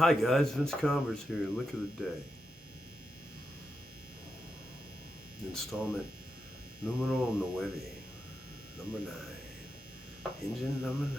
Hi guys, Vince Converse here. Look of the day. Installment numero nueve. Number 9. Engine number 9.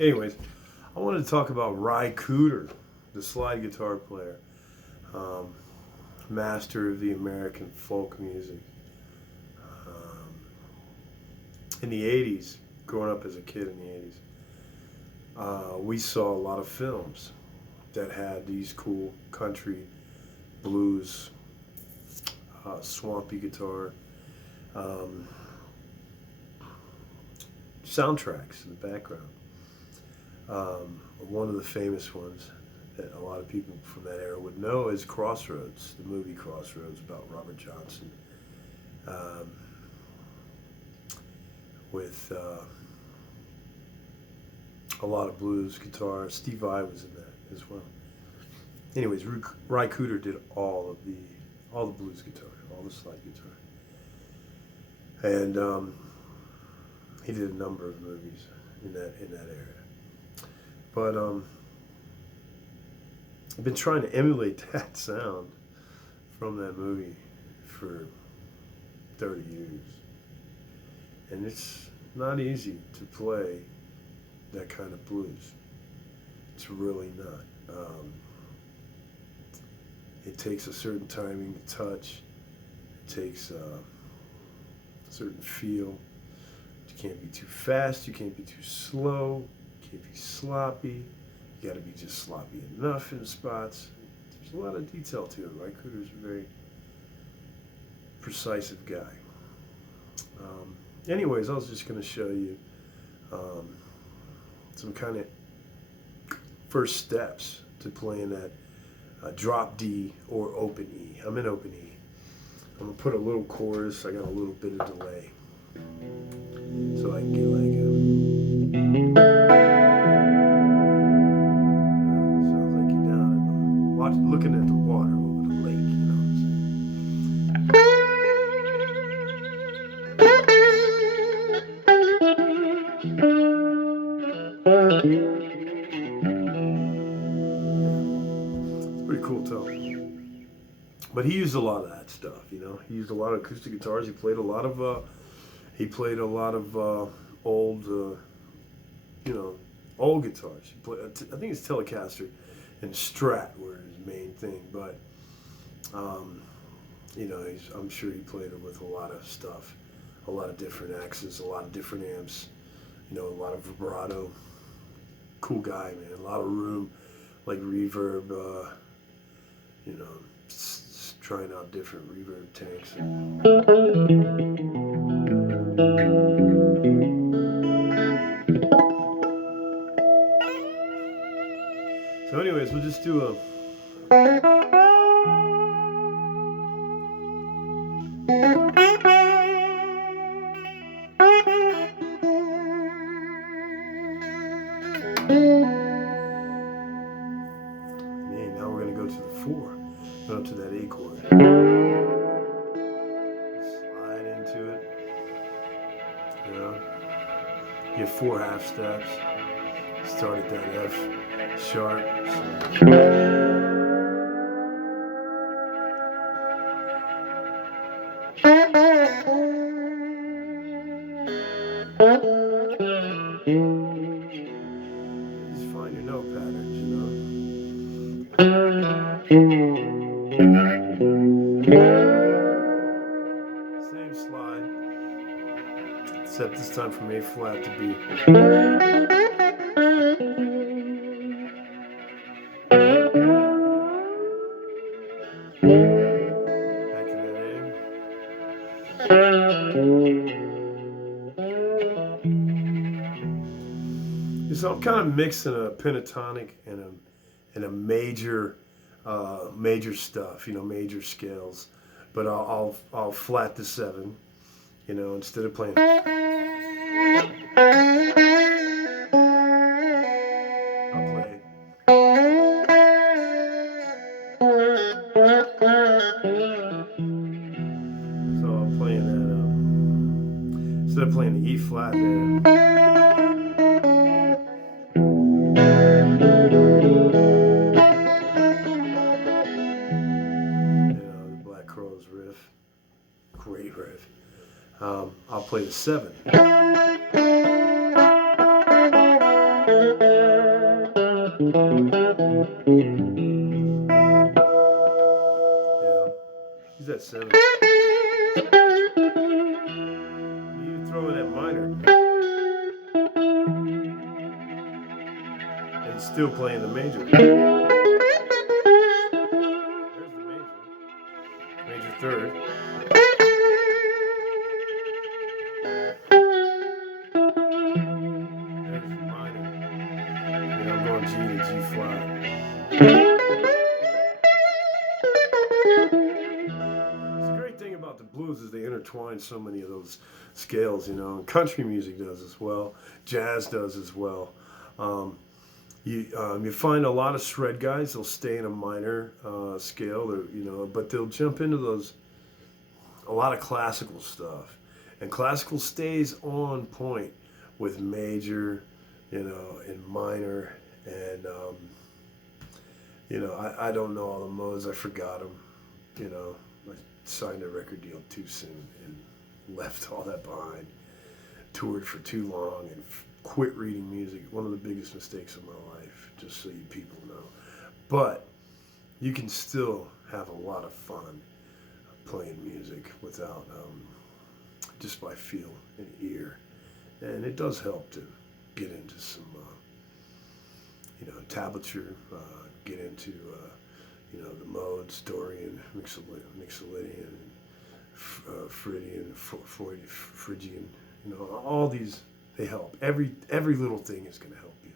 Anyways, I wanted to talk about Ry Cooder, the slide guitar player, um, master of the American folk music. Um, in the 80s, growing up as a kid in the 80s, we saw a lot of films that had these cool country, blues, swampy guitar um, soundtracks in the background. One of the famous ones that a lot of people from that era would know is Crossroads, the movie Crossroads about Robert Johnson, um, with a lot of blues guitar. Steve Vai was in that as well. Anyways, Ry Cooder did all the blues guitar, all the slide guitar, and he did a number of movies in that area. But I've been trying to emulate that sound from that movie for 30 years. And it's not easy to play that kind of blues. It's really not. It takes a certain timing to touch. It takes a certain feel. You can't be too fast. You can't be too slow. You can't be sloppy. You got to be just sloppy enough in spots. There's a lot of detail to it. Ry Cooder's a very precise guy. Anyways, I was just going to show you some kind of first steps to playing that drop D or open E. I'm in open E. I'm going to put a little chorus. I got a little bit of delay. So I can get like a... sounds like you're down in the... looking at the water over the lake, you know what I'm saying? It's pretty cool tone. But he used a lot of that stuff, you know. He used a lot of acoustic guitars. He played a lot of old, old guitars. He played, I think it's Telecaster and Strat were his main thing. But I'm sure he played it with a lot of stuff, a lot of different axes, a lot of different amps. A lot of vibrato. Cool guy, man. A lot of room, like reverb. Trying out different reverb tanks. So anyways, we'll just do a... Man, now we're going to go to the 4. Go up to that A chord. Slide into it. Get 4 half steps. Start at that F sharp. Just find your note patterns, you know. Same slide, except this time from A flat to B. Back to that A. So I'm kind of mixing a pentatonic and a major major stuff, you know, major scales. But I'll flat the 7, you know, instead of playing. I'll play. So I'm playing that instead of playing the E flat there. Riff, great riff. I'll play the 7. Yeah, use that 7. You throw in that minor, and still playing the major. There's the major third. G to G flat. It's a great thing about the blues is they intertwine so many of those scales, you know. And country music does as well. Jazz does as well. You find a lot of shred guys, they'll stay in a minor scale, or, you know, but they'll jump into a lot of classical stuff. And classical stays on point with major, you know, and minor. And, you know, I don't know all the modes. I forgot them. You know, I signed a record deal too soon and left all that behind. Toured for too long and quit reading music. One of the biggest mistakes of my life, just so you people know. But you can still have a lot of fun playing music without, just by feel and ear. And it does help to get into some, you know, tablature, get into, you know, the modes, Dorian, Mixolydian, Phrygian, Phrygian, you know, all these, they help. Every little thing is going to help you.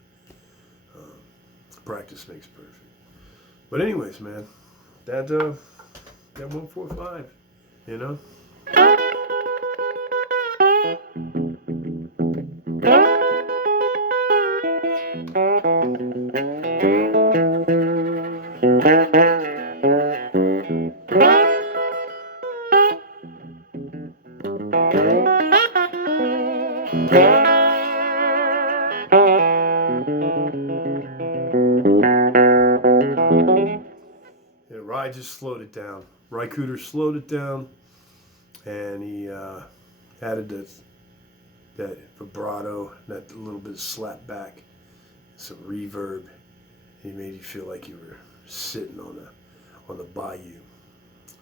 Practice makes perfect. But anyways, man, that 145, you know. Yeah, Ry just slowed it down. Ry Cooder slowed it down, and he added that vibrato, that little bit of slap back, some reverb. He made you feel like you were sitting on the bayou,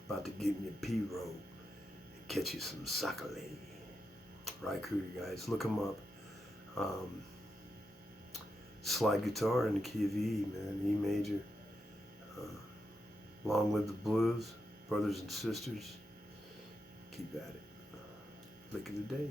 about to get in your P-robe and catch you some sakale. Ry Cooder, guys, look him up. Slide guitar in the key of E, man, E major. Long live the blues, brothers and sisters. Keep at it. Lick of the day.